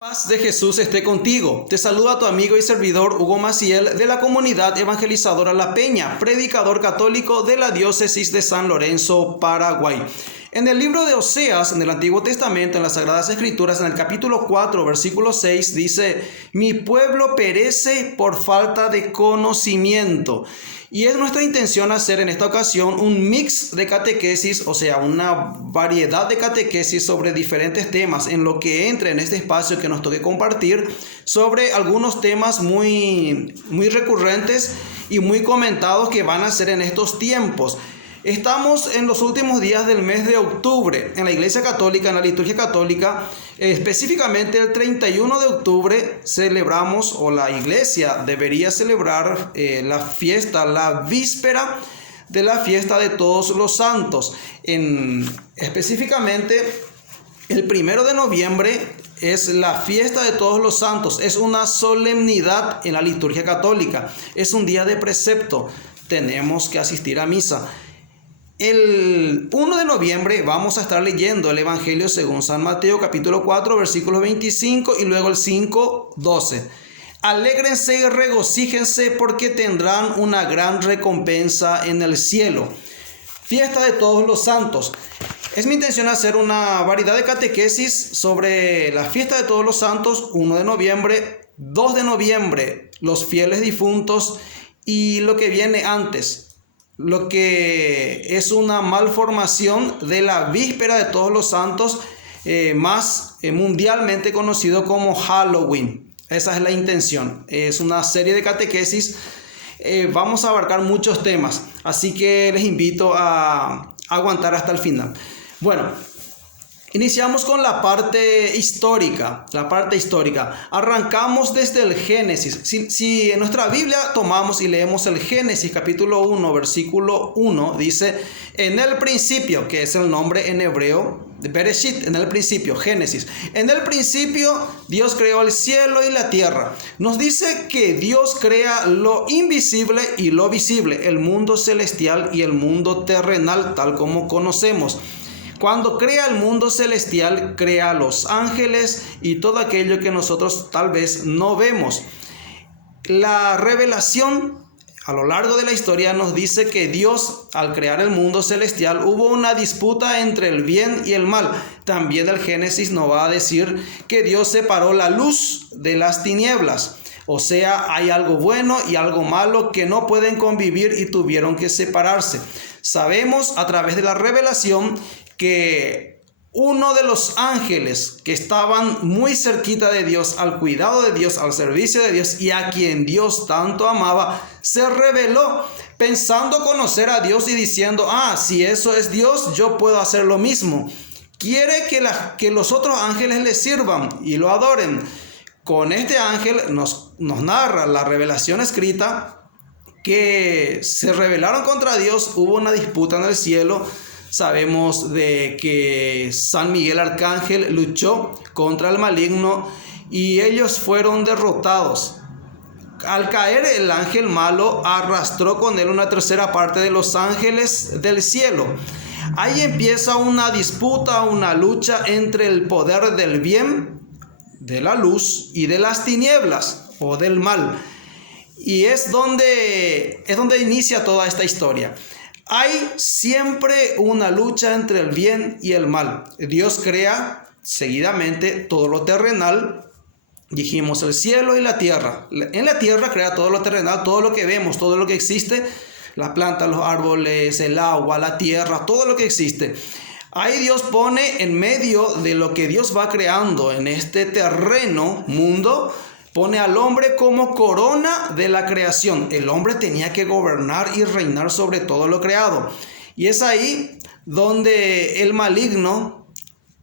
Paz de Jesús esté contigo. Te saluda tu amigo y servidor Hugo Maciel de la comunidad evangelizadora La Peña, predicador católico de la diócesis de San Lorenzo, Paraguay. En el libro de Oseas, en el Antiguo Testamento, en las Sagradas Escrituras, en el capítulo 4, versículo 6, dice: mi pueblo perece por falta de conocimiento. Y es nuestra intención hacer en esta ocasión un mix de catequesis, o sea, una variedad de catequesis sobre diferentes temas, en lo que entre en este espacio que nos toque compartir sobre algunos temas muy recurrentes y muy comentados que van a ser en estos tiempos. Estamos en los últimos días del mes de octubre. En la Iglesia Católica, en la liturgia católica, específicamente el 31 de octubre celebramos, o la Iglesia debería celebrar la fiesta, la víspera de la fiesta de todos los santos. Específicamente el 1 de noviembre es la fiesta de todos los santos. Es una solemnidad en la liturgia católica. Es un día de precepto. Tenemos que asistir a misa. El 1 de noviembre vamos a estar leyendo el Evangelio según San Mateo, capítulo 4, versículos 25 y luego el 5, 12. Alégrense y regocíjense porque tendrán una gran recompensa en el cielo. Fiesta de todos los santos. Es mi intención hacer una variedad de catequesis sobre la fiesta de todos los santos, 1 de noviembre, 2 de noviembre, los fieles difuntos y lo que viene antes. Lo que es una malformación de la víspera de todos los santos, más mundialmente conocido como Halloween. Esa es la intención. Es una serie de catequesis. Vamos a abarcar muchos temas, así que les invito a aguantar hasta el final. Bueno, iniciamos con la parte histórica. Arrancamos desde el Génesis. Si en nuestra Biblia tomamos y leemos el Génesis capítulo 1, versículo 1, dice: en el principio, que es el nombre en hebreo, Bereshit, en el principio, Génesis. En el principio Dios creó el cielo y la tierra. Nos dice que Dios crea lo invisible y lo visible, el mundo celestial y el mundo terrenal, tal como conocemos. Cuando crea el mundo celestial, crea a los ángeles y todo aquello que nosotros tal vez no vemos. La revelación a lo largo de la historia nos dice que Dios, al crear el mundo celestial, hubo una disputa entre el bien y el mal. También el Génesis nos va a decir que Dios separó la luz de las tinieblas. O sea, hay algo bueno y algo malo que no pueden convivir y tuvieron que separarse. Sabemos a través de la revelación que uno de los ángeles que estaban muy cerquita de Dios, al cuidado de Dios, al servicio de Dios y a quien Dios tanto amaba, se rebeló pensando conocer a Dios y diciendo: si eso es Dios, yo puedo hacer lo mismo. Quiere que los otros ángeles le sirvan y lo adoren. Con este ángel nos narra la revelación escrita que se rebelaron contra Dios, hubo una disputa en el cielo. Sabemos de que San Miguel Arcángel luchó contra el maligno y ellos fueron derrotados. Al caer el ángel malo, arrastró con él una tercera parte de los ángeles del cielo. Ahí empieza una disputa, una lucha entre el poder del bien, de la luz y de las tinieblas o del mal. Y es donde inicia toda esta historia. Hay siempre una lucha entre el bien y el mal. Dios crea seguidamente todo lo terrenal. Dijimos el cielo y la tierra. En la tierra crea todo lo terrenal, todo lo que vemos, todo lo que existe. Las plantas, los árboles, el agua, la tierra, todo lo que existe. Ahí Dios pone en medio de lo que Dios va creando en este terreno, mundo, pone al hombre como corona de la creación. El hombre tenía que gobernar y reinar sobre todo lo creado. Y es ahí donde el maligno,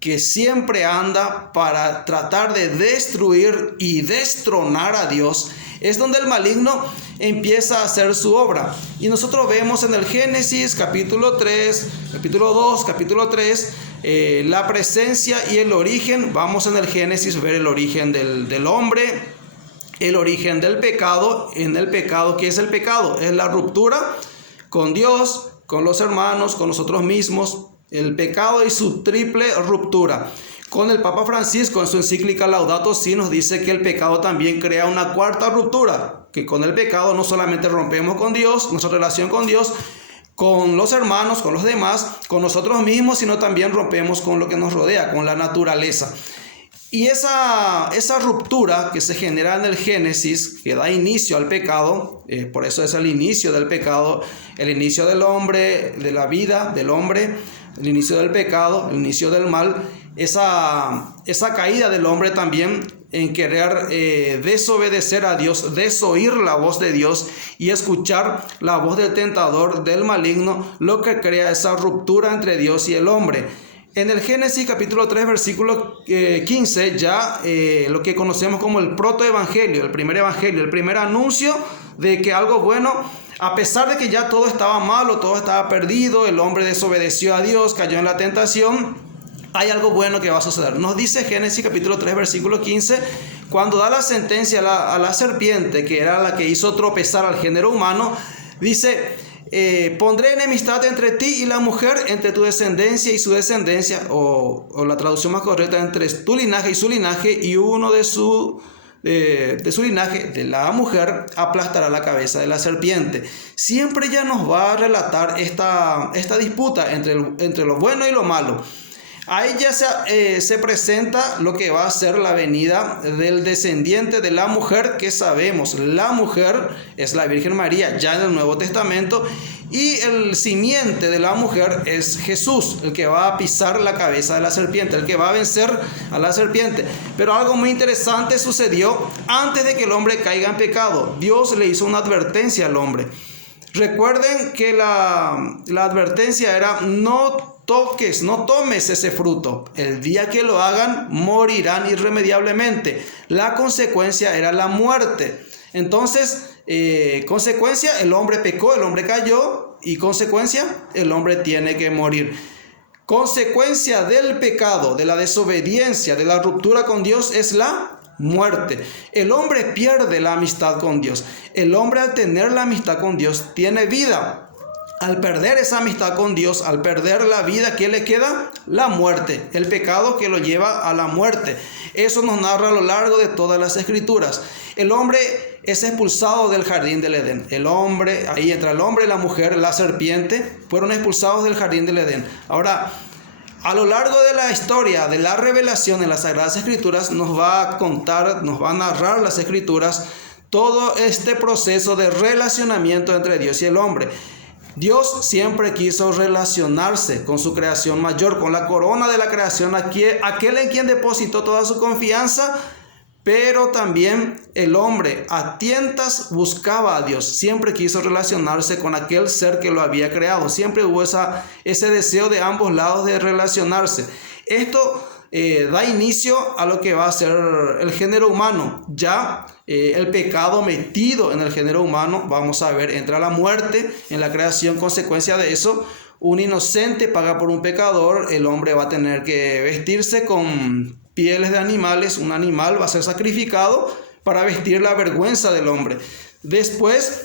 que siempre anda para tratar de destruir y destronar a Dios, es donde el maligno empieza a hacer su obra. Y nosotros vemos en el Génesis capítulo 3, capítulo 2, capítulo 3, la presencia y el origen. Vamos en el Génesis a ver el origen del hombre, el origen del pecado. En el pecado, ¿qué es el pecado? Es la ruptura con Dios, con los hermanos, con nosotros mismos. El pecado y su triple ruptura. Con el Papa Francisco en su encíclica Laudato Si nos dice que el pecado también crea una cuarta ruptura, que con el pecado no solamente rompemos con Dios, nuestra relación con Dios, con los hermanos, con los demás, con nosotros mismos, sino también rompemos con lo que nos rodea, con la naturaleza. Y esa ruptura que se genera en el Génesis, que da inicio al pecado, por eso es el inicio del pecado, el inicio del hombre, de la vida del hombre, el inicio del pecado, el inicio del mal, esa caída del hombre también en querer desobedecer a Dios, desoír la voz de Dios y escuchar la voz del tentador, del maligno, lo que crea esa ruptura entre Dios y el hombre. En el Génesis capítulo 3 versículo 15 ya lo que conocemos como el protoevangelio, el primer anuncio de que algo bueno, a pesar de que ya todo estaba malo, todo estaba perdido, el hombre desobedeció a Dios, cayó en la tentación, hay algo bueno que va a suceder. Nos dice Génesis capítulo 3 versículo 15, cuando da la sentencia a la serpiente, que era la que hizo tropezar al género humano, dice: pondré enemistad entre ti y la mujer, entre tu descendencia y su descendencia, o la traducción más correcta, entre tu linaje y su linaje, y uno de su linaje, de la mujer, aplastará la cabeza de la serpiente. Siempre ya nos va a relatar esta disputa entre lo bueno y lo malo. Ahí ya se presenta lo que va a ser la venida del descendiente de la mujer, que sabemos, la mujer es la Virgen María ya en el Nuevo Testamento, y el simiente de la mujer es Jesús, el que va a pisar la cabeza de la serpiente, el que va a vencer a la serpiente. Pero algo muy interesante sucedió antes de que el hombre caiga en pecado. Dios le hizo una advertencia al hombre. Recuerden que la advertencia era: no tomes ese fruto. El día que lo hagan, morirán irremediablemente. La consecuencia era la muerte. Entonces, consecuencia, el hombre pecó, el hombre cayó, y consecuencia, el hombre tiene que morir. Consecuencia del pecado, de la desobediencia, de la ruptura con Dios, es la muerte. El hombre pierde la amistad con Dios. El hombre, al tener la amistad con Dios, tiene vida. Al perder esa amistad con Dios, al perder la vida, ¿qué le queda? La muerte, el pecado que lo lleva a la muerte. Eso nos narra a lo largo de todas las escrituras. El hombre es expulsado del jardín del Edén. El hombre, ahí entra el hombre, la mujer, la serpiente, fueron expulsados del jardín del Edén. Ahora, a lo largo de la historia, de la revelación en las Sagradas Escrituras, nos va a contar, nos va a narrar las Escrituras todo este proceso de relacionamiento entre Dios y el hombre. Dios siempre quiso relacionarse con su creación mayor, con la corona de la creación, aquel en quien depositó toda su confianza, pero también el hombre a tientas buscaba a Dios, siempre quiso relacionarse con aquel ser que lo había creado, siempre hubo ese deseo de ambos lados de relacionarse. Esto da inicio a lo que va a ser el género humano. Ya el pecado metido en el género humano, vamos a ver, entra la muerte en la creación. Consecuencia de eso, un inocente paga por un pecador. El hombre va a tener que vestirse con pieles de animales, un animal va a ser sacrificado para vestir la vergüenza del hombre. Después,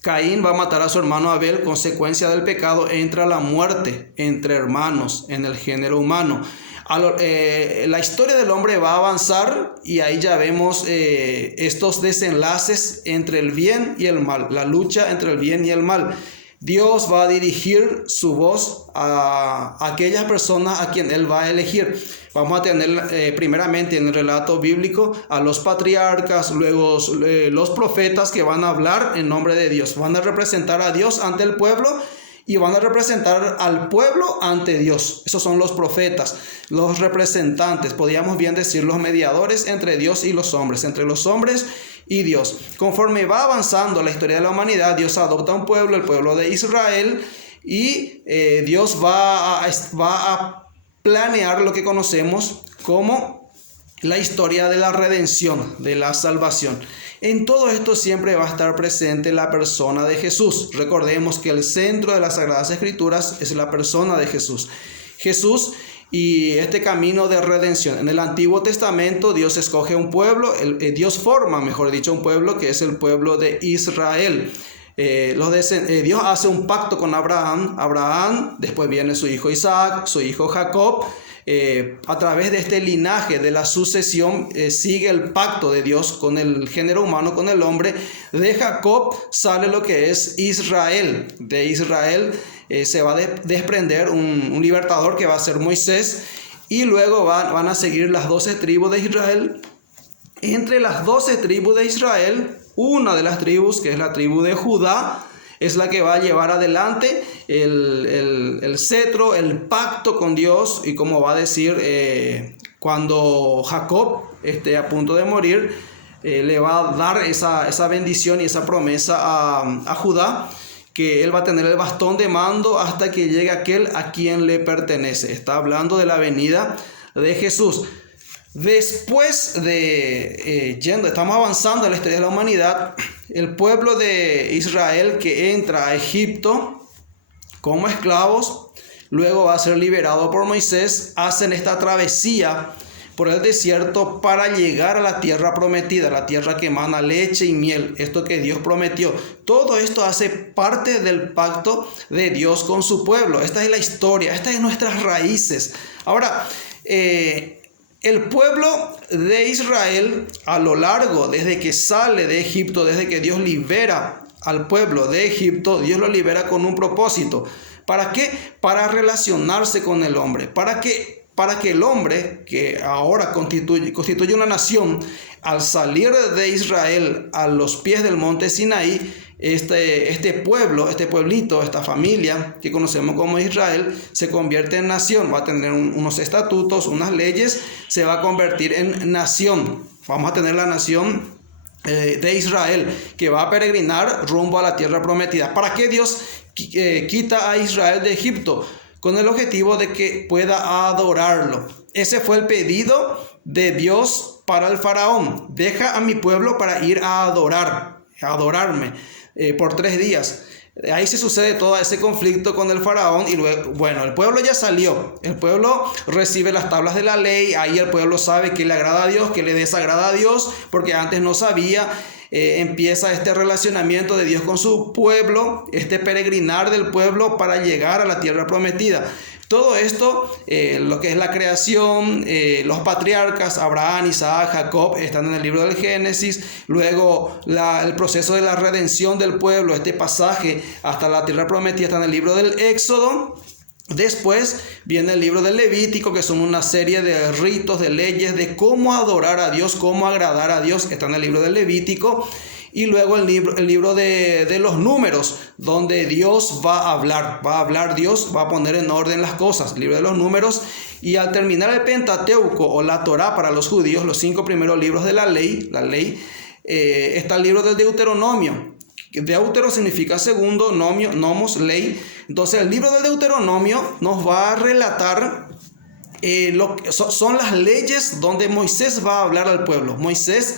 Caín va a matar a su hermano Abel. Consecuencia del pecado, entra la muerte entre hermanos en el género humano. La historia del hombre va a avanzar, y ahí ya vemos estos desenlaces entre el bien y el mal, la lucha entre el bien y el mal. Dios va a dirigir su voz a aquellas personas a quien Él va a elegir. Vamos a tener primeramente en el relato bíblico a los patriarcas, luego los profetas, que van a hablar en nombre de Dios, van a representar a Dios ante el pueblo y van a representar al pueblo ante Dios. Esos son los profetas, los representantes, podríamos bien decir los mediadores entre Dios y los hombres, entre los hombres y Dios. Conforme va avanzando la historia de la humanidad, Dios adopta un pueblo, el pueblo de Israel, y Dios va a planear lo que conocemos como la historia de la redención, de la salvación. En todo esto siempre va a estar presente la persona de Jesús. Recordemos que el centro de las Sagradas Escrituras es la persona de Jesús. Jesús y este camino de redención. En el Antiguo Testamento Dios escoge un pueblo, Dios forma, mejor dicho, un pueblo que es el pueblo de Israel. Dios hace un pacto con Abraham, después viene su hijo Isaac, su hijo Jacob. a través de este linaje de la sucesión, sigue el pacto de Dios con el género humano, con el hombre. De Jacob sale lo que es Israel. De Israel se va a desprender un libertador que va a ser Moisés, y luego van a seguir las 12 tribus de Israel. Entre las 12 tribus de Israel, una de las tribus, que es la tribu de Judá, es la que va a llevar adelante el cetro, el pacto con Dios. Y como va a decir, cuando Jacob esté a punto de morir, le va a dar esa bendición y esa promesa a Judá, que él va a tener el bastón de mando hasta que llegue aquel a quien le pertenece. Está hablando de la venida de Jesús. Después de, estamos avanzando en la historia de la humanidad, el pueblo de Israel que entra a Egipto como esclavos, luego va a ser liberado por Moisés, hacen esta travesía por el desierto para llegar a la tierra prometida, la tierra que emana leche y miel, esto que Dios prometió. Todo esto hace parte del pacto de Dios con su pueblo. Esta es la historia, estas son nuestras raíces. Ahora, el pueblo de Israel, a lo largo, desde que sale de Egipto, desde que Dios libera al pueblo de Egipto, Dios lo libera con un propósito. ¿Para qué? Para relacionarse con el hombre. ¿Para qué? Para que el hombre, que ahora constituye una nación, al salir de Israel a los pies del monte Sinaí, este pueblito, esta familia que conocemos como Israel, se convierte en nación. Va a tener unos estatutos, unas leyes, se va a convertir en nación. Vamos a tener la nación de Israel, que va a peregrinar rumbo a la tierra prometida. ¿Para qué Dios quita a Israel de Egipto? Con el objetivo de que pueda adorarlo. Ese fue el pedido de Dios para el faraón. Deja a mi pueblo para ir a adorarme por 3 días. Ahí se sucede todo ese conflicto con el faraón. Y luego, bueno, el pueblo ya salió. El pueblo recibe las tablas de la ley. Ahí el pueblo sabe que le agrada a Dios, que le desagrada a Dios, porque antes no sabía. Empieza este relacionamiento de Dios con su pueblo, este peregrinar del pueblo para llegar a la tierra prometida. Todo esto, lo que es la creación, los patriarcas, Abraham, Isaac, Jacob, están en el libro del Génesis. Luego el proceso de la redención del pueblo, este pasaje hasta la tierra prometida, está en el libro del Éxodo. Después viene el libro del Levítico, que son una serie de ritos, de leyes, de cómo adorar a Dios, cómo agradar a Dios. Está en el libro del Levítico. Y luego el libro de los Números, donde Dios va a hablar Dios, va a poner en orden las cosas. El libro de los Números. Y al terminar el Pentateuco o la Torá para los judíos, los 5 primeros libros de la ley, está el libro del Deuteronomio. Deutero significa segundo, nomos, ley. Entonces el libro del Deuteronomio nos va a relatar son las leyes donde Moisés va a hablar al pueblo. Moisés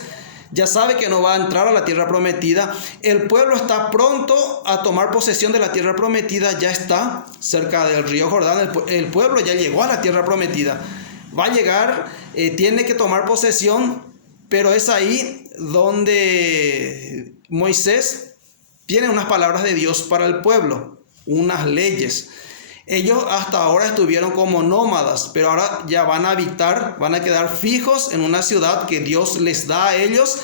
ya sabe que no va a entrar a la tierra prometida. El pueblo está pronto a tomar posesión de la tierra prometida. Ya está cerca del río Jordán. El pueblo ya llegó a la tierra prometida. Va a llegar, tiene que tomar posesión, pero es ahí donde Moisés tiene unas palabras de Dios para el pueblo, unas leyes. Ellos hasta ahora estuvieron como nómadas, pero ahora ya van a habitar, van a quedar fijos en una ciudad que Dios les da a ellos.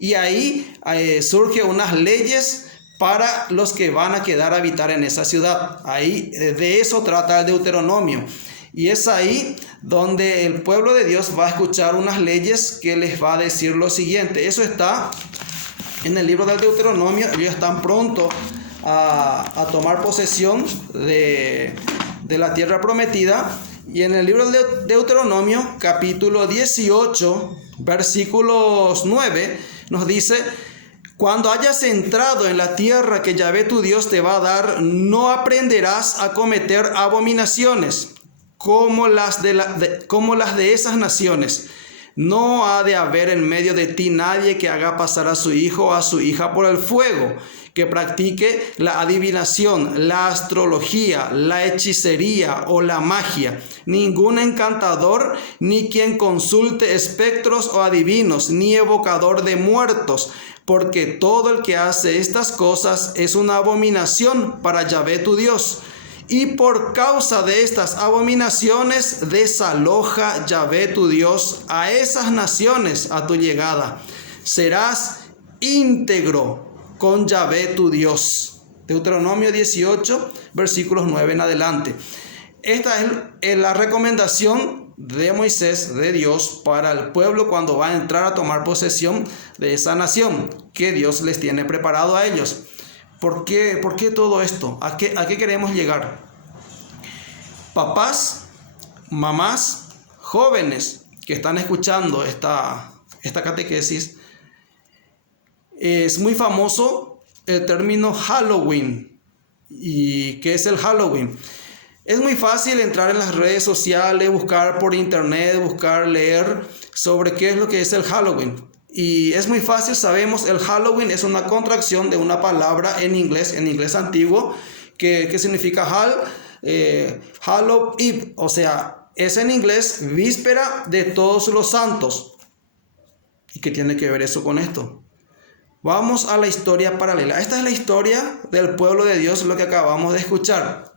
Y ahí surgen unas leyes para los que van a quedar a habitar en esa ciudad. Ahí de eso trata el Deuteronomio. Y es ahí donde el pueblo de Dios va a escuchar unas leyes que les va a decir lo siguiente. Eso está en el libro del Deuteronomio. Ellos están prontos a tomar posesión de la tierra prometida. Y en el libro de Deuteronomio, capítulo 18, versículos 9, nos dice: cuando hayas entrado en la tierra que Yahvé tu Dios te va a dar, no aprenderás a cometer abominaciones como las de esas naciones. No ha de haber en medio de ti nadie que haga pasar a su hijo o a su hija por el fuego, que practique la adivinación, la astrología, la hechicería o la magia. Ningún encantador, ni quien consulte espectros o adivinos, ni evocador de muertos, porque todo el que hace estas cosas es una abominación para Yahvé tu Dios. Y por causa de estas abominaciones desaloja Yahvé tu Dios a esas naciones a tu llegada. Serás íntegro con Yahvé tu Dios. Deuteronomio 18, versículos 9 en adelante. Esta es la recomendación de Moisés, de Dios, para el pueblo cuando va a entrar a tomar posesión de esa nación que Dios les tiene preparado a ellos. ¿Por qué todo esto? ¿A qué queremos llegar? Papás, mamás, jóvenes que están escuchando esta catequesis, es muy famoso el término Halloween. ¿Y qué es el Halloween? Es muy fácil entrar en las redes sociales, buscar por internet, leer sobre qué es lo que es el Halloween. Y es muy fácil, sabemos, el Halloween es una contracción de una palabra en inglés antiguo, que significa Hallow Eve, o sea, es en inglés víspera de todos los santos. ¿Y qué tiene que ver eso con esto? Vamos a la historia paralela. Esta es la historia del pueblo de Dios, lo que acabamos de escuchar.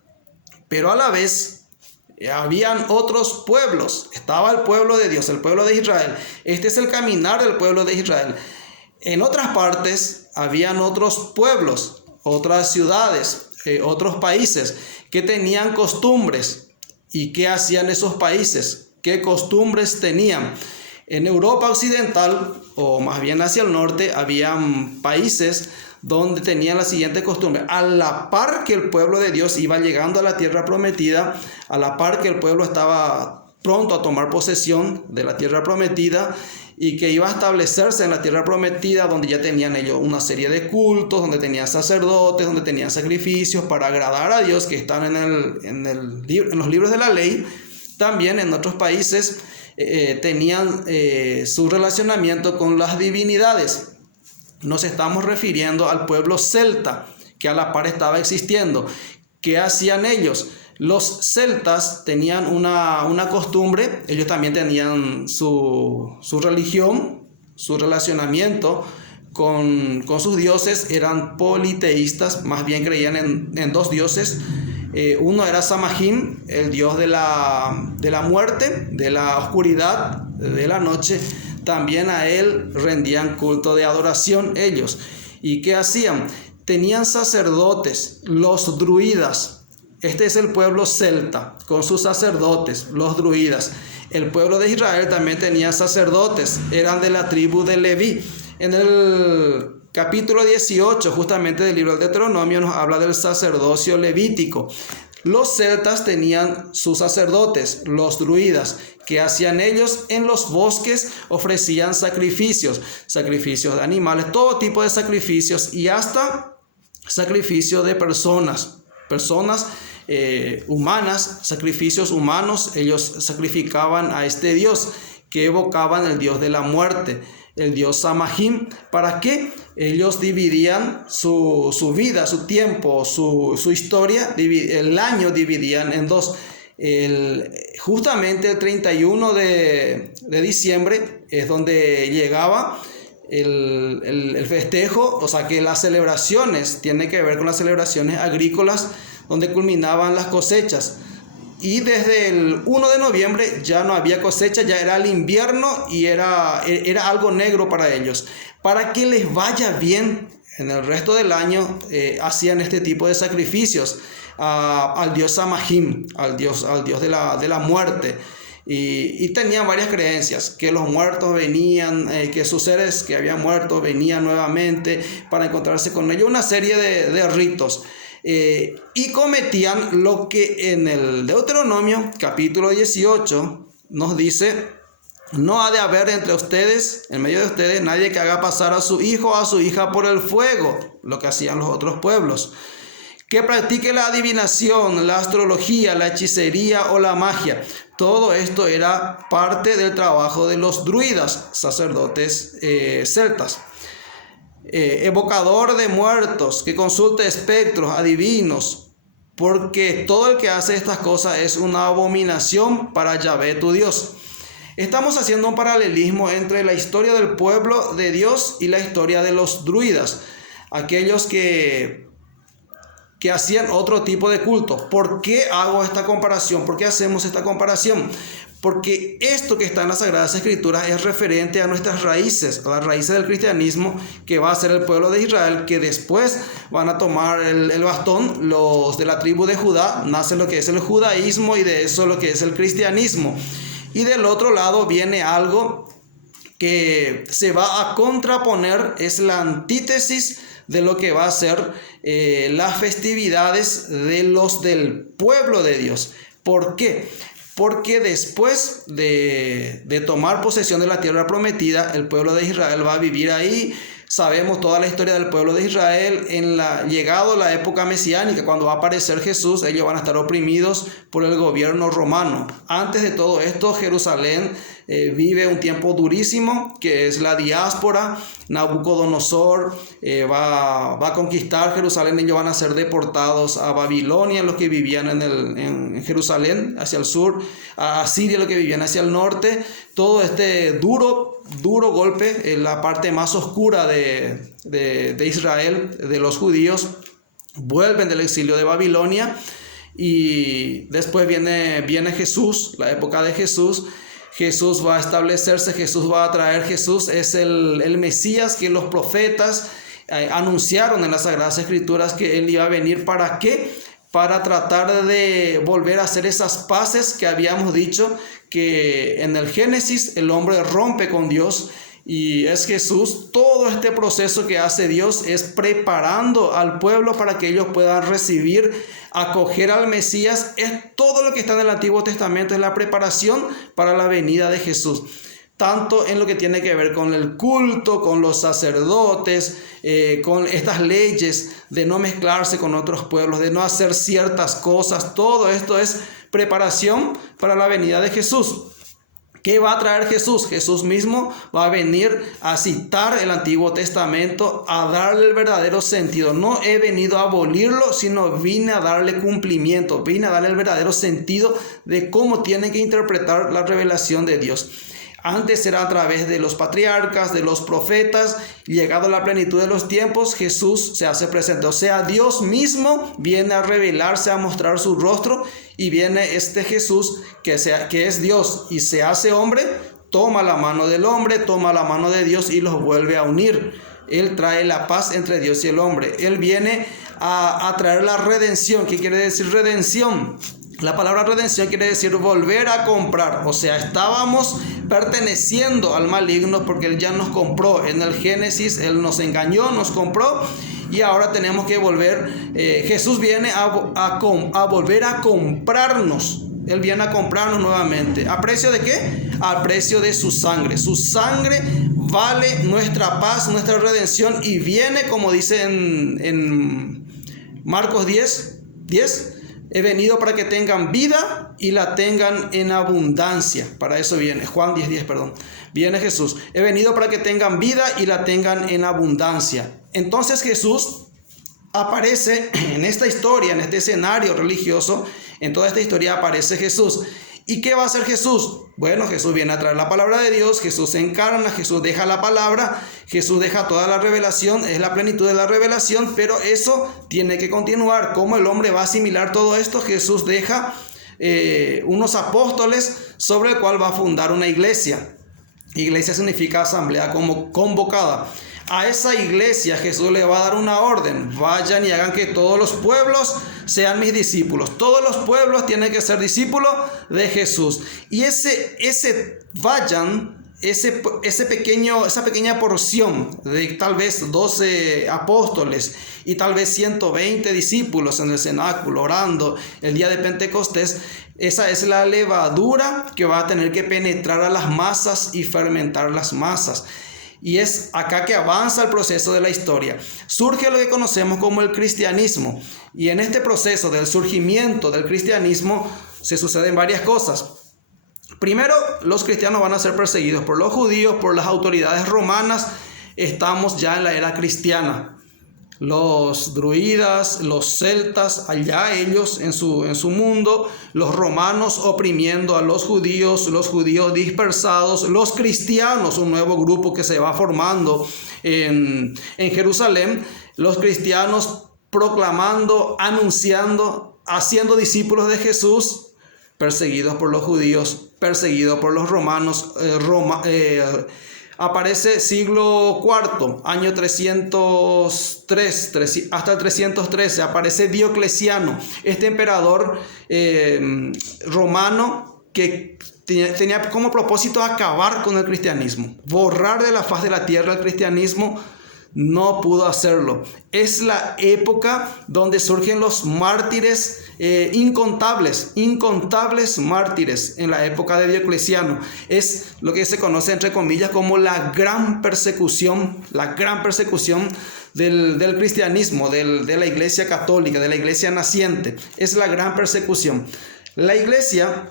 Pero a la vez habían otros pueblos. Estaba el pueblo de Dios, el pueblo de Israel. Este es el caminar del pueblo de Israel. En otras partes habían otros pueblos, otras ciudades, otros países que tenían costumbres. ¿Y qué hacían esos países? ¿Qué costumbres tenían? En Europa occidental, o más bien hacia el norte, habían países donde tenían la siguiente costumbre. A la par que el pueblo de Dios iba llegando a la tierra prometida, a la par que el pueblo estaba pronto a tomar posesión de la tierra prometida y que iba a establecerse en la tierra prometida, donde ya tenían ellos una serie de cultos, donde tenían sacerdotes, donde tenían sacrificios para agradar a Dios, que están en los libros de la ley. También en otros países tenían su relacionamiento con las divinidades. Nos estamos refiriendo al pueblo celta, que a la par estaba existiendo. ¿Qué hacían ellos? Los celtas tenían una costumbre, ellos también tenían su religión, su relacionamiento con sus dioses. Eran politeístas, más bien creían en dos dioses. Uno era Samhain, el dios de la muerte, de la oscuridad, de la noche. También a él rendían culto de adoración ellos. ¿Y qué hacían? Tenían sacerdotes, los druidas. Este es el pueblo celta, con sus sacerdotes, los druidas. El pueblo de Israel también tenía sacerdotes, eran de la tribu de Leví. En el capítulo 18, justamente del libro del Deuteronomio, nos habla del sacerdocio levítico. Los celtas tenían sus sacerdotes, los druidas. ¿Qué hacían ellos? En los bosques ofrecían sacrificios de animales, todo tipo de sacrificios, y hasta sacrificio de personas humanas, sacrificios humanos. Ellos sacrificaban a este dios, que evocaban el dios de la muerte, el dios Samhain. ¿Para qué? Ellos dividían su vida, su tiempo, su historia, el año dividían en dos. Justamente el 31 de diciembre es donde llegaba el festejo, o sea que las celebraciones, tiene que ver con las celebraciones agrícolas, donde culminaban las cosechas. Y desde el 1 de noviembre ya no había cosecha, ya era el invierno y era algo negro para ellos. Para que les vaya bien en el resto del año, hacían este tipo de sacrificios al dios Samhain, al dios de la muerte. Y tenían varias creencias, que los muertos venían, que sus seres que habían muerto venían nuevamente para encontrarse con ellos, una serie de ritos. Y cometían lo que en el Deuteronomio capítulo 18 nos dice: no ha de haber entre ustedes, en medio de ustedes, nadie que haga pasar a su hijo o a su hija por el fuego, lo que hacían los otros pueblos, que practique la adivinación, la astrología, la hechicería o la magia. Todo esto era parte del trabajo de los druidas, sacerdotes celtas. Evocador de muertos, que consulte espectros, adivinos, porque todo el que hace estas cosas es una abominación para Yahvé tu Dios. Estamos haciendo un paralelismo entre la historia del pueblo de Dios y la historia de los druidas, aquellos que que hacían otro tipo de culto. ¿Por qué hago esta comparación? ¿Por qué hacemos esta comparación? Porque esto que está en las Sagradas Escrituras es referente a nuestras raíces, a las raíces del cristianismo, que va a ser el pueblo de Israel, que después van a tomar el bastón. Los de la tribu de Judá, nace lo que es el judaísmo y de eso lo que es el cristianismo. Y del otro lado viene algo que se va a contraponer, es la antítesis de lo que va a ser las festividades de los del pueblo de Dios. ¿Por qué? Porque después de tomar posesión de la tierra prometida, el pueblo de Israel va a vivir ahí. Sabemos toda la historia del pueblo de Israel. Llegado la época mesiánica, cuando va a aparecer Jesús, ellos van a estar oprimidos por el gobierno romano. Antes de todo esto, Jerusalén vive un tiempo durísimo, que es la diáspora. Nabucodonosor va a conquistar Jerusalén. Ellos van a ser deportados a Babilonia, los que vivían en Jerusalén, hacia el sur, a Siria, los que vivían hacia el norte. Todo este duro golpe en la parte más oscura de Israel, de los judíos, vuelven del exilio de Babilonia, y después viene Jesús, la época de Jesús. Jesús va a establecerse, Jesús va a traer, Jesús es el Mesías que los profetas anunciaron en las Sagradas Escrituras que Él iba a venir. ¿Para qué? Para tratar de volver a hacer esas paces que habíamos dicho, que en el Génesis el hombre rompe con Dios, y es Jesús. Todo este proceso que hace Dios es preparando al pueblo para que ellos puedan recibir, acoger al Mesías. Es todo lo que está en el Antiguo Testamento, es la preparación para la venida de Jesús. Tanto en lo que tiene que ver con el culto, con los sacerdotes, con estas leyes de no mezclarse con otros pueblos, de no hacer ciertas cosas. Todo esto es preparación para la venida de Jesús. ¿Qué va a traer Jesús? Jesús mismo va a venir a citar el Antiguo Testamento, a darle el verdadero sentido. No he venido a abolirlo, sino vine a darle cumplimiento, vine a darle el verdadero sentido de cómo tiene que interpretar la revelación de Dios. Antes era a través de los patriarcas, de los profetas. Llegado a la plenitud de los tiempos, Jesús se hace presente. O sea, Dios mismo viene a revelarse, a mostrar su rostro. Y viene este Jesús que es Dios y se hace hombre, toma la mano del hombre, toma la mano de Dios y los vuelve a unir. Él trae la paz entre Dios y el hombre. Él viene a traer la redención. ¿Qué quiere decir redención? La palabra redención quiere decir volver a comprar. O sea, estábamos perteneciendo al maligno porque Él ya nos compró. En el Génesis Él nos engañó, nos compró, y ahora tenemos que volver. Jesús viene a volver a comprarnos. Él viene a comprarnos nuevamente. ¿A precio de qué? A precio de su sangre. Su sangre vale nuestra paz, nuestra redención, y viene, como dice en Marcos 10. He venido para que tengan vida y la tengan en abundancia. Para eso viene. Juan 10:10, perdón. Viene Jesús. He venido para que tengan vida y la tengan en abundancia. Entonces Jesús aparece en esta historia, en este escenario religioso. En toda esta historia aparece Jesús. ¿Y qué va a hacer Jesús? Bueno, Jesús viene a traer la palabra de Dios. Jesús se encarna, Jesús deja la palabra, Jesús deja toda la revelación, es la plenitud de la revelación, pero eso tiene que continuar. ¿Cómo el hombre va a asimilar todo esto? Jesús deja unos apóstoles sobre el cual va a fundar una iglesia. Iglesia significa asamblea como convocada. A esa iglesia Jesús le va a dar una orden: vayan y hagan que todos los pueblos sean mis discípulos. Todos los pueblos tienen que ser discípulos de Jesús. Y ese vayan, esa pequeña porción de tal vez 12 apóstoles y tal vez 120 discípulos en el cenáculo orando el día de Pentecostés, esa es la levadura que va a tener que penetrar a las masas y fermentar las masas. Y es acá que avanza el proceso de la historia. Surge lo que conocemos como el cristianismo. Y en este proceso del surgimiento del cristianismo se suceden varias cosas. Primero, los cristianos van a ser perseguidos por los judíos, por las autoridades romanas. Estamos ya en la era cristiana. Los druidas, los celtas, allá ellos en su mundo, los romanos oprimiendo a los judíos dispersados, los cristianos, un nuevo grupo que se va formando en Jerusalén, los cristianos proclamando, anunciando, haciendo discípulos de Jesús, perseguidos por los judíos, perseguidos por los romanos. Aparece siglo IV, año 303, hasta el 313, aparece Diocleciano, este emperador romano que tenía como propósito acabar con el cristianismo, borrar de la faz de la tierra el cristianismo. No pudo hacerlo. Es la época donde surgen los mártires, incontables mártires en la época de Diocleciano. Es lo que se conoce entre comillas como la gran persecución del cristianismo, de la iglesia católica, de la iglesia naciente. Es la gran persecución. La iglesia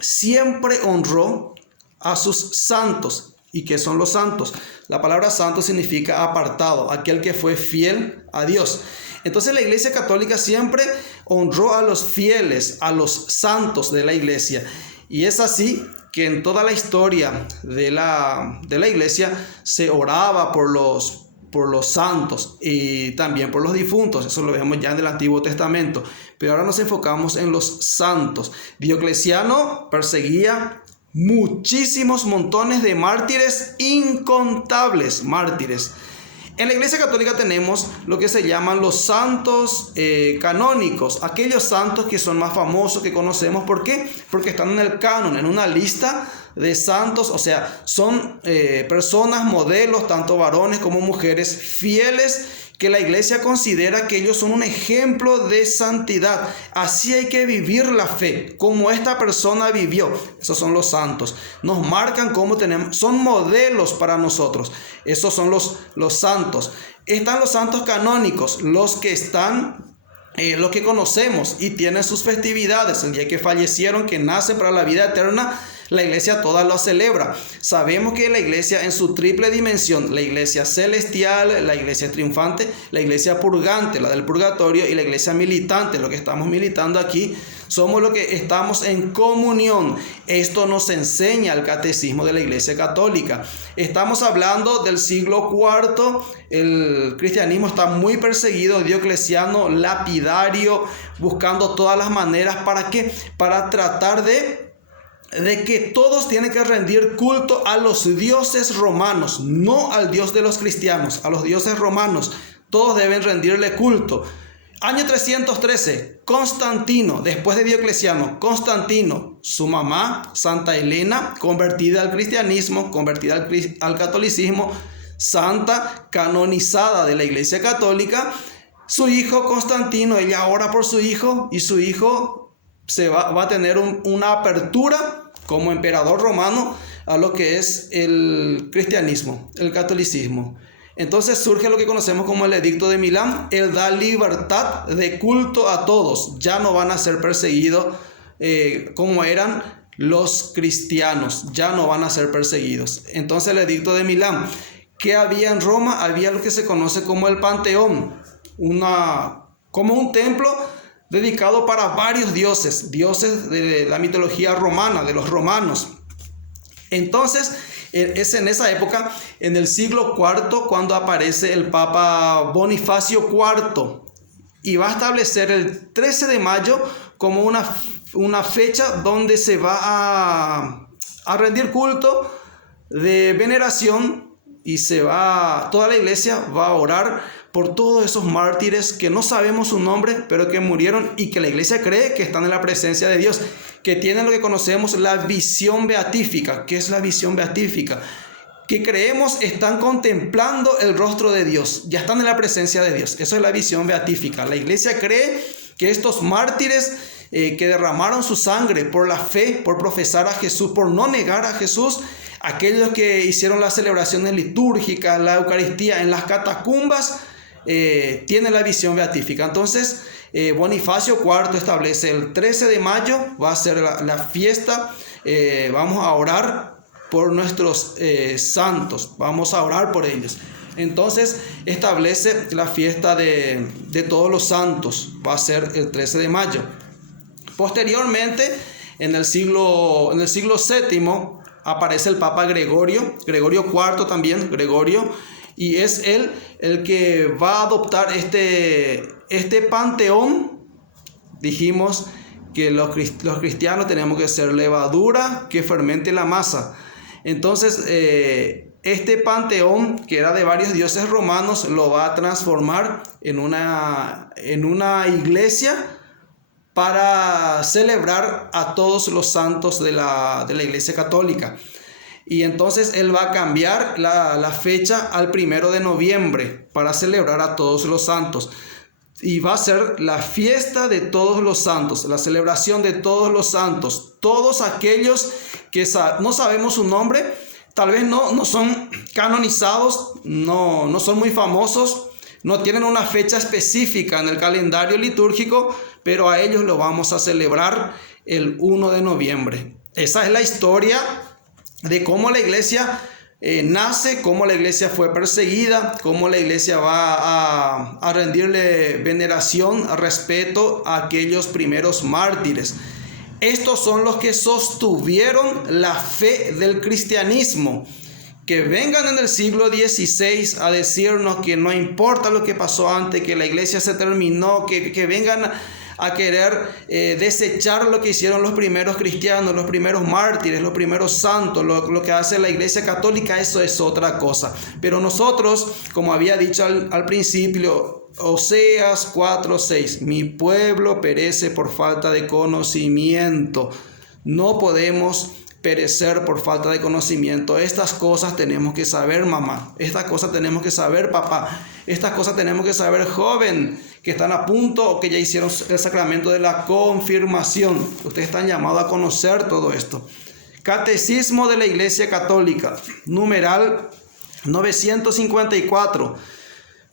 siempre honró a sus santos. ¿Y qué son los santos? La palabra santo significa apartado, aquel que fue fiel a Dios. Entonces la iglesia católica siempre honró a los fieles, a los santos de la iglesia. Y es así que en toda la historia de la iglesia se oraba por los santos y también por los difuntos. Eso lo vemos ya en el Antiguo Testamento. Pero ahora nos enfocamos en los santos. Diocleciano perseguía muchísimos montones de mártires, incontables mártires. En la Iglesia Católica tenemos lo que se llaman los santos canónicos, aquellos santos que son más famosos, que conocemos. ¿Por qué? Porque están en el canon, en una lista de santos, o sea, son personas, modelos, tanto varones como mujeres, fieles, que la iglesia considera que ellos son un ejemplo de santidad. Así hay que vivir la fe, como esta persona vivió. Esos son los santos. Nos marcan cómo tenemos, son modelos para nosotros. Esos son los santos. Están los santos canónicos, los que conocemos y tienen sus festividades. El día que fallecieron, que nacen para la vida eterna, la iglesia toda lo celebra. Sabemos que la iglesia en su triple dimensión, la iglesia celestial, la iglesia triunfante, la iglesia purgante, la del purgatorio, y la iglesia militante, lo que estamos militando aquí, somos lo que estamos en comunión. Esto nos enseña el catecismo de la iglesia católica. Estamos hablando del siglo IV, el cristianismo está muy perseguido, Diocleciano, lapidario, buscando todas las maneras. ¿Para qué? Para tratar de que todos tienen que rendir culto a los dioses romanos, no al Dios de los cristianos, a los dioses romanos. Todos deben rendirle culto. Año 313, Constantino, después de Diocleciano, Constantino, su mamá, Santa Elena, convertida al cristianismo, convertida al catolicismo, santa, canonizada de la iglesia católica. Su hijo Constantino, ella ora por su hijo, y su hijo va a tener una apertura como emperador romano a lo que es el cristianismo, el catolicismo. Entonces surge lo que conocemos como el Edicto de Milán. Él da libertad de culto a todos. Ya no van a ser perseguidos como eran los cristianos. Ya no van a ser perseguidos. Entonces el Edicto de Milán. ¿Qué había en Roma? Había lo que se conoce como el Panteón. Como un templo dedicado para varios dioses de la mitología romana, de los romanos. Entonces, es en esa época, en el siglo IV, cuando aparece el Papa Bonifacio IV, y va a establecer el 13 de mayo como una fecha donde se va a rendir culto de veneración, y toda la iglesia va a orar por todos esos mártires que no sabemos su nombre, pero que murieron y que la iglesia cree que están en la presencia de Dios, que tienen lo que conocemos la visión beatífica. ¿Qué es la visión beatífica? Que creemos están contemplando el rostro de Dios, ya están en la presencia de Dios. Eso es la visión beatífica. La iglesia cree que estos mártires que derramaron su sangre por la fe, por profesar a Jesús, por no negar a Jesús, aquellos que hicieron las celebraciones litúrgicas, la Eucaristía en las catacumbas, tienen la visión beatífica. Entonces Bonifacio IV establece el 13 de mayo, va a ser la fiesta. Vamos a orar por nuestros santos, vamos a orar por ellos. Entonces establece la fiesta de todos los santos, va a ser el 13 de mayo. Posteriormente, en el siglo VII, aparece el Papa Gregorio IV también, Gregorio. Y es Él el que va a adoptar este panteón. Dijimos que los cristianos tenemos que ser levadura que fermente la masa. Entonces, este panteón, que era de varios dioses romanos, lo va a transformar en una iglesia para celebrar a todos los santos de la Iglesia Católica. Y entonces él va a cambiar la fecha al 1 de noviembre para celebrar a todos los santos. Y va a ser la fiesta de todos los santos, la celebración de todos los santos. Todos aquellos que no sabemos su nombre, tal vez no son canonizados, no son muy famosos, no tienen una fecha específica en el calendario litúrgico, pero a ellos lo vamos a celebrar el 1 de noviembre. Esa es la historia de cómo la iglesia nace, cómo la iglesia fue perseguida, cómo la iglesia va a rendirle veneración, respeto a aquellos primeros mártires. Estos son los que sostuvieron la fe del cristianismo. Que vengan en el siglo XVI a decirnos que no importa lo que pasó antes, que la iglesia se terminó, que vengan a querer desechar lo que hicieron los primeros cristianos, los primeros mártires, los primeros santos, lo que hace la iglesia católica, eso es otra cosa. Pero nosotros, como había dicho al principio, Oseas 4:6, mi pueblo perece por falta de conocimiento. No podemos perecer por falta de conocimiento. Estas cosas tenemos que saber, mamá. Estas cosas tenemos que saber, papá. Estas cosas tenemos que saber, joven, que están a punto o que ya hicieron el sacramento de la confirmación. Ustedes están llamados a conocer todo esto. Catecismo de la Iglesia Católica, numeral 954.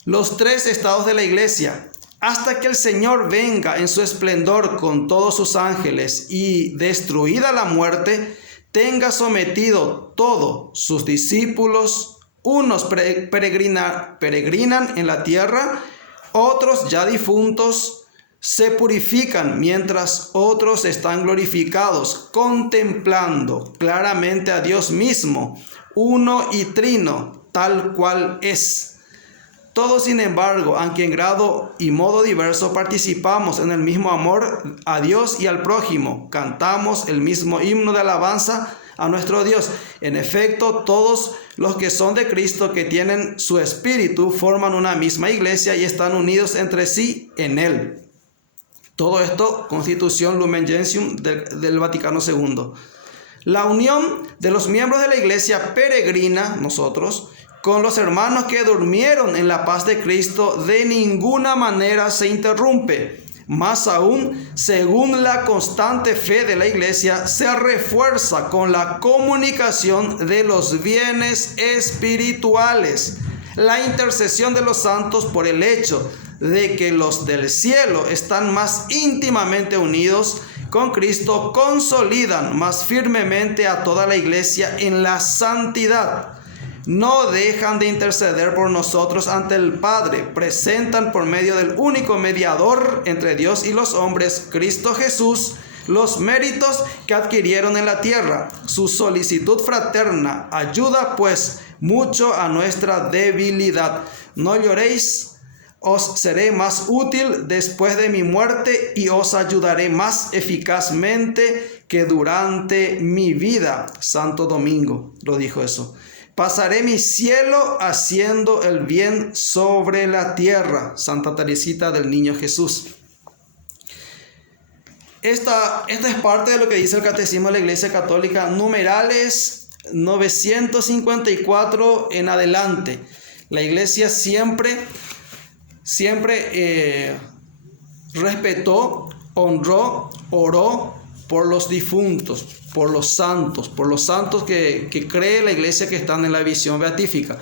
Los 3 estados de la Iglesia. Hasta que el Señor venga en su esplendor con todos sus ángeles y destruida la muerte, tenga sometido todos sus discípulos. Unos peregrinan en la tierra, otros ya difuntos se purifican, mientras otros están glorificados, contemplando claramente a Dios mismo, uno y trino, tal cual es. Todos, sin embargo, aunque en grado y modo diverso, participamos en el mismo amor a Dios y al prójimo. Cantamos el mismo himno de alabanza a nuestro Dios. En efecto, todos los que son de Cristo, que tienen su espíritu, forman una misma iglesia y están unidos entre sí en Él. Todo esto, Constitución Lumen Gentium del Vaticano II. La unión de los miembros de la iglesia peregrina, nosotros, con los hermanos que durmieron en la paz de Cristo, de ninguna manera se interrumpe. Más aún, según la constante fe de la iglesia, se refuerza con la comunicación de los bienes espirituales. La intercesión de los santos, por el hecho de que los del cielo están más íntimamente unidos con Cristo, consolidan más firmemente a toda la iglesia en la santidad. No dejan de interceder por nosotros ante el Padre. Presentan por medio del único mediador entre Dios y los hombres, Cristo Jesús, los méritos que adquirieron en la tierra. Su solicitud fraterna ayuda pues mucho a nuestra debilidad. No lloréis, os seré más útil después de mi muerte y os ayudaré más eficazmente que durante mi vida. Santo Domingo lo dijo eso. Pasaré mi cielo haciendo el bien sobre la tierra. Santa Teresita del Niño Jesús. Esta es parte de lo que dice el Catecismo de la Iglesia Católica, numerales 954 en adelante. La Iglesia siempre respetó, honró, oró por los difuntos, por los santos que cree la iglesia que están en la visión beatífica.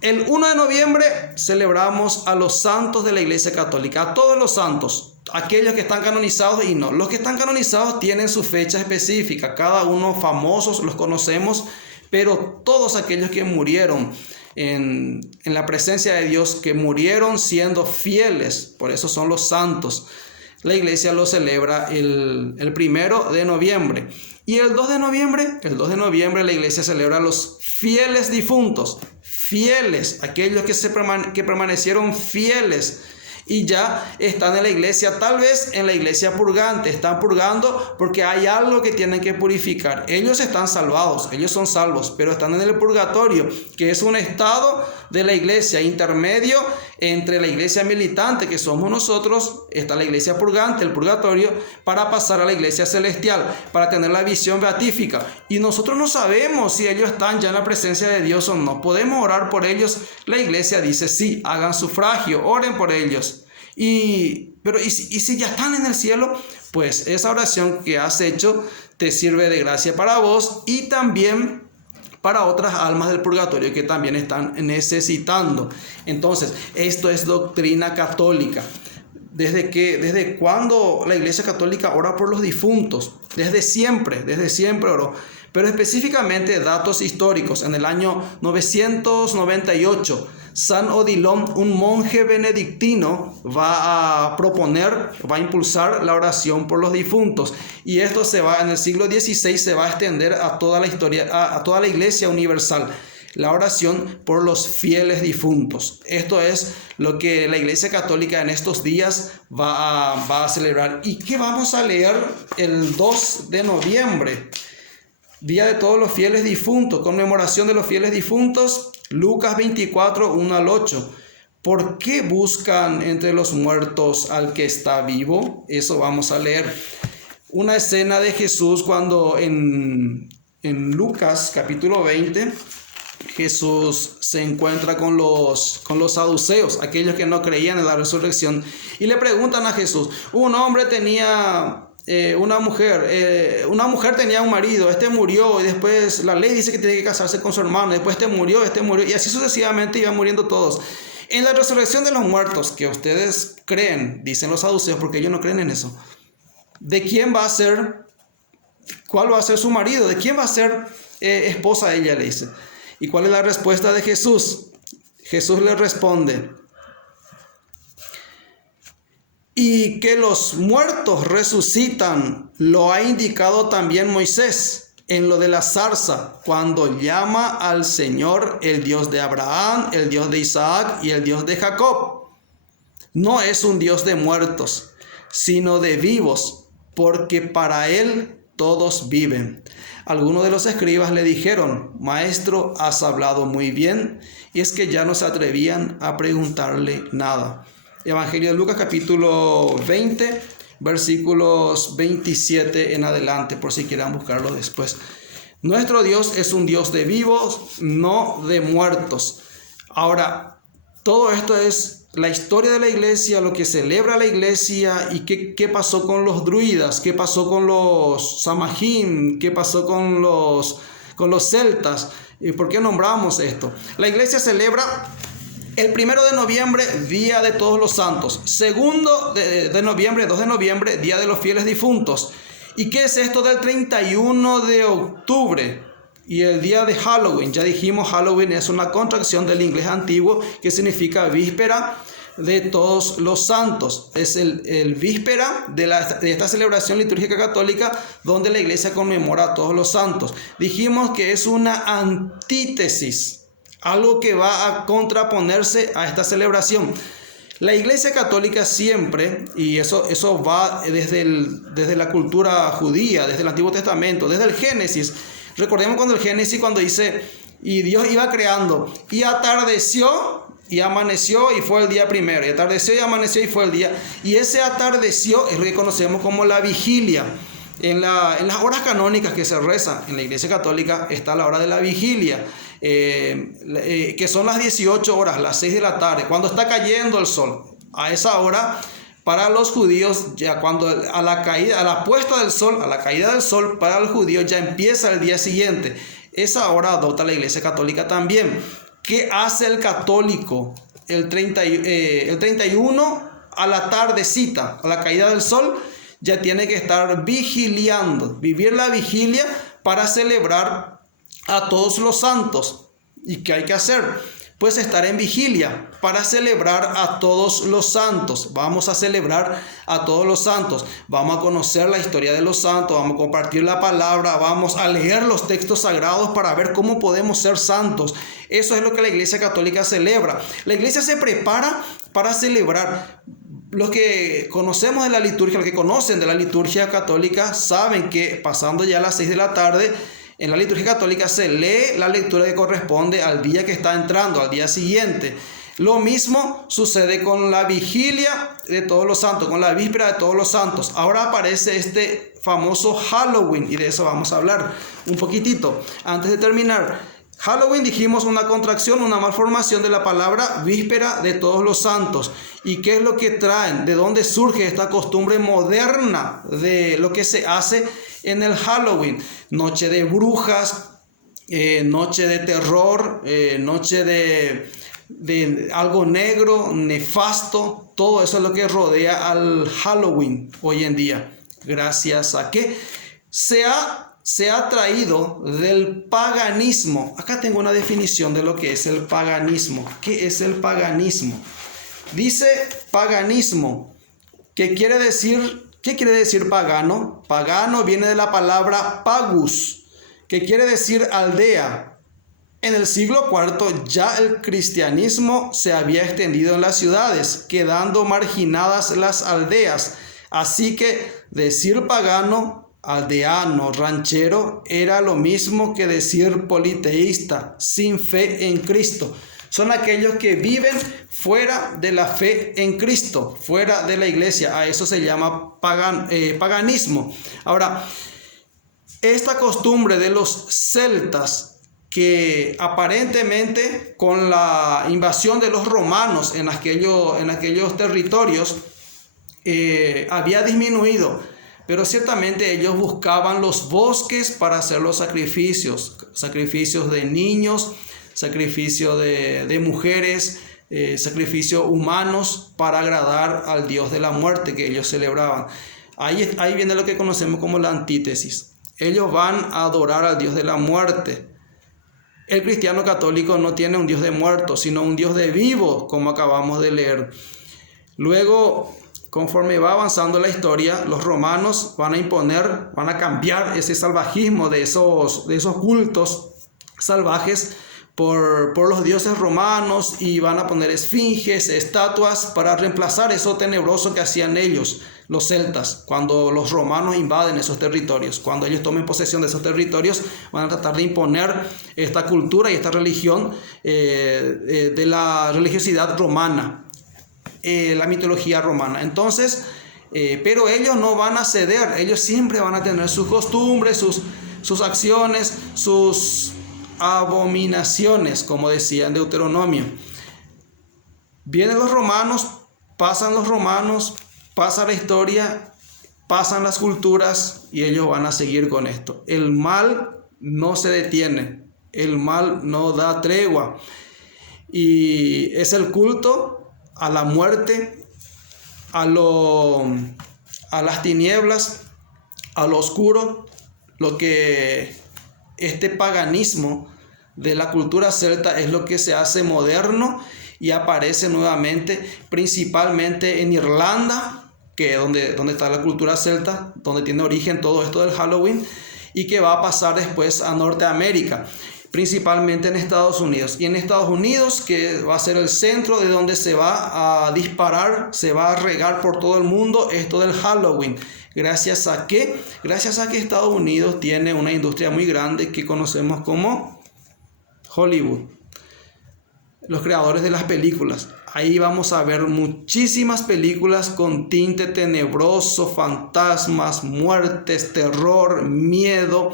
El 1 de noviembre celebramos a los santos de la Iglesia Católica, a todos los santos, aquellos que están canonizados y no. Los que están canonizados tienen su fecha específica, cada uno famosos, los conocemos, pero todos aquellos que murieron en la presencia de Dios, que murieron siendo fieles, por eso son los santos. La iglesia lo celebra el 1 de noviembre. Y el 2 de noviembre la iglesia celebra a los fieles difuntos. fieles, aquellos que permanecieron fieles y ya están en la iglesia, tal vez en la iglesia purgante, están purgando porque hay algo que tienen que purificar. Ellos están salvados, ellos son salvos, pero están en el purgatorio, que es un estado de la iglesia intermedio entre la iglesia militante, que somos nosotros, está la iglesia purgante, el purgatorio, para pasar a la iglesia celestial, para tener la visión beatífica. Y nosotros no sabemos si ellos están ya en la presencia de Dios o no. Podemos orar por ellos. La iglesia dice, sí, hagan sufragio, oren por ellos. Pero si ya están en el cielo, pues esa oración que has hecho te sirve de gracia para vos y también para otras almas del purgatorio que también están necesitando. Entonces, esto es doctrina católica. ¿Desde cuándo la Iglesia Católica ora por los difuntos? Desde siempre oró. Pero específicamente datos históricos. En el año 998, San Odilon, un monje benedictino, va a impulsar la oración por los difuntos. Y esto en el siglo XVI se va a extender a toda la historia, a toda la Iglesia universal. La oración por los fieles difuntos. Esto es lo que la Iglesia Católica en estos días va a celebrar. ¿Y qué vamos a leer el 2 de noviembre? Día de todos los fieles difuntos, conmemoración de los fieles difuntos, Lucas 24, 1 al 8. ¿Por qué buscan entre los muertos al que está vivo? Eso vamos a leer. Una escena de Jesús cuando en Lucas capítulo 20, Jesús se encuentra con los saduceos, aquellos que no creían en la resurrección, y le preguntan a Jesús, un hombre tenía... una mujer tenía un marido, este murió y después la ley dice que tiene que casarse con su hermano, después este murió y así sucesivamente iban muriendo todos. En la resurrección de los muertos que ustedes creen, dicen los saduceos, porque ellos no creen en eso, ¿de quién va a ser? ¿Cuál va a ser su marido? ¿De quién va a ser esposa ella? Le dice. ¿Y cuál es la respuesta de Jesús? Jesús le responde, y que los muertos resucitan, lo ha indicado también Moisés en lo de la zarza, cuando llama al Señor el Dios de Abraham, el Dios de Isaac y el Dios de Jacob. No es un Dios de muertos, sino de vivos, porque para Él todos viven. Algunos de los escribas le dijeron, Maestro, has hablado muy bien, y es que ya no se atrevían a preguntarle nada. Evangelio de Lucas capítulo 20, versículos 27 en adelante, por si quieran buscarlo después. Nuestro Dios es un Dios de vivos, no de muertos. Ahora, todo esto es la historia de la iglesia, lo que celebra la iglesia y qué pasó con los druidas, qué pasó con los samajim, qué pasó con los celtas. ¿Y por qué nombramos esto? La iglesia celebra el 1 de noviembre, Día de Todos los Santos. 2 de noviembre, 2 de noviembre, Día de los Fieles Difuntos. ¿Y qué es esto del 31 de octubre? Y el día de Halloween. Ya dijimos, Halloween es una contracción del inglés antiguo que significa víspera de todos los santos. Es el víspera de esta celebración litúrgica católica donde la iglesia conmemora a todos los santos. Dijimos que es una antítesis, algo que va a contraponerse a esta celebración. La Iglesia Católica siempre, y eso va desde la cultura judía, desde el Antiguo Testamento, desde el Génesis. Recordemos cuando dice, y Dios iba creando, y atardeció y amaneció y fue el día primero, y atardeció y amaneció y fue el día. Y ese atardeció es lo que conocemos como la vigilia. En las horas canónicas que se reza en la Iglesia Católica está la hora de la vigilia, que son las 18 horas, las 6 de la tarde, cuando está cayendo el sol. A esa hora, para los judíos, ya cuando a la caída del sol, para los judíos ya empieza el día siguiente. Esa hora adopta la Iglesia Católica también. ¿Qué hace el católico? El 31 a la tardecita, a la caída del sol, ya tiene que estar vigiliando, vivir la vigilia para celebrar a todos los santos. ¿Y qué hay que hacer? pues estar en vigilia para celebrar a todos los santos. Vamos a celebrar a todos los santos. Vamos a conocer la historia de los santos, vamos a compartir la palabra, vamos a leer los textos sagrados para ver cómo podemos ser santos. Eso es lo que la Iglesia Católica celebra. La Iglesia se prepara para celebrar. Los que conocemos de la liturgia, los que conocen de la liturgia católica, saben que pasando ya a las 6 de la tarde, en la liturgia católica se lee la lectura que corresponde al día que está entrando, al día siguiente. Lo mismo sucede con la vigilia de todos los santos, con la víspera de todos los santos. Ahora aparece este famoso Halloween y de eso vamos a hablar un poquitito. Antes de terminar, Halloween dijimos una contracción, una malformación de la palabra víspera de todos los santos. ¿Y qué es lo que traen? ¿De dónde surge esta costumbre moderna de lo que se hace en el Halloween? Noche de brujas, noche de terror, noche de algo negro, nefasto. Todo eso es lo que rodea al Halloween hoy en día. Gracias a que se ha traído del paganismo. Acá tengo una definición de lo que es el paganismo. ¿Qué es el paganismo? Dice paganismo, ¿qué quiere decir pagano? Pagano viene de la palabra pagus, que quiere decir aldea. En el siglo IV ya el cristianismo se había extendido en las ciudades, quedando marginadas las aldeas. Así que decir pagano, aldeano, ranchero, era lo mismo que decir politeísta, sin fe en Cristo. Son aquellos que viven fuera de la fe en Cristo, fuera de la iglesia. A eso se llama paganismo. Ahora, esta costumbre de los celtas, que aparentemente con la invasión de los romanos en aquellos territorios había disminuido, pero ciertamente ellos buscaban los bosques para hacer los sacrificios de niños, sacrificio de mujeres, sacrificios humanos para agradar al Dios de la muerte que ellos celebraban. Ahí viene lo que conocemos como la antítesis. Ellos van a adorar al Dios de la muerte. El cristiano católico no tiene un Dios de muertos, sino un Dios de vivos, como acabamos de leer. Luego, conforme va avanzando la historia, los romanos van a cambiar ese salvajismo de esos cultos salvajes por los dioses romanos, y van a poner esfinges, estatuas, para reemplazar eso tenebroso que hacían ellos, los celtas, cuando los romanos invaden esos territorios. Cuando ellos tomen posesión de esos territorios, van a tratar de imponer esta cultura y esta religión de la religiosidad romana, la mitología romana. Entonces, pero ellos no van a ceder, ellos siempre van a tener sus costumbres, sus acciones, sus abominaciones, como decía en Deuteronomio. Vienen los romanos, pasa la historia, pasan las culturas, y ellos van a seguir con esto. El mal no se detiene, el mal no da tregua, y es el culto a la muerte, a las tinieblas, a lo oscuro, lo que este paganismo de la cultura celta es lo que se hace moderno y aparece nuevamente, principalmente en Irlanda, que es donde está la cultura celta, donde tiene origen todo esto del Halloween, y que va a pasar después a Norteamérica, principalmente en Estados Unidos. Y en Estados Unidos, que va a ser el centro de donde se va a disparar, se va a regar por todo el mundo esto del Halloween. ¿Gracias a qué? Gracias a que Estados Unidos tiene una industria muy grande que conocemos como Hollywood, los creadores de las películas. Ahí vamos a ver muchísimas películas con tinte tenebroso, fantasmas, muertes, terror, miedo,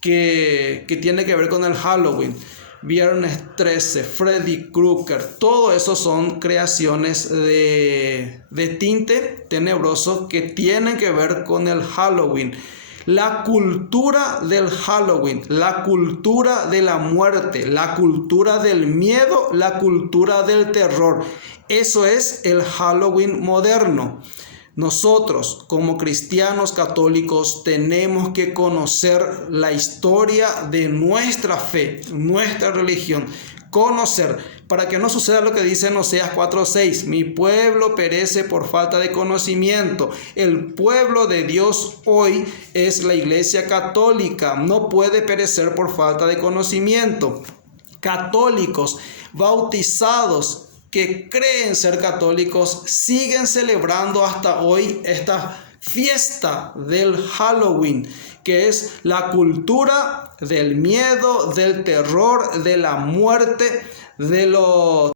que tiene que ver con el Halloween. Viernes 13, Freddy Krueger, todo eso son creaciones de tinte tenebroso que tienen que ver con el Halloween. La cultura del Halloween, la cultura de la muerte, la cultura del miedo, la cultura del terror. Eso es el Halloween moderno. Nosotros, como cristianos católicos, tenemos que conocer la historia de nuestra fe, nuestra religión, conocer, para que no suceda lo que dice en Oseas 4:6, mi pueblo perece por falta de conocimiento. El pueblo de Dios hoy es la Iglesia católica, no puede perecer por falta de conocimiento. Católicos bautizados que creen ser católicos siguen celebrando hasta hoy esta fiesta del Halloween, que es la cultura del miedo, del terror, de la muerte, de los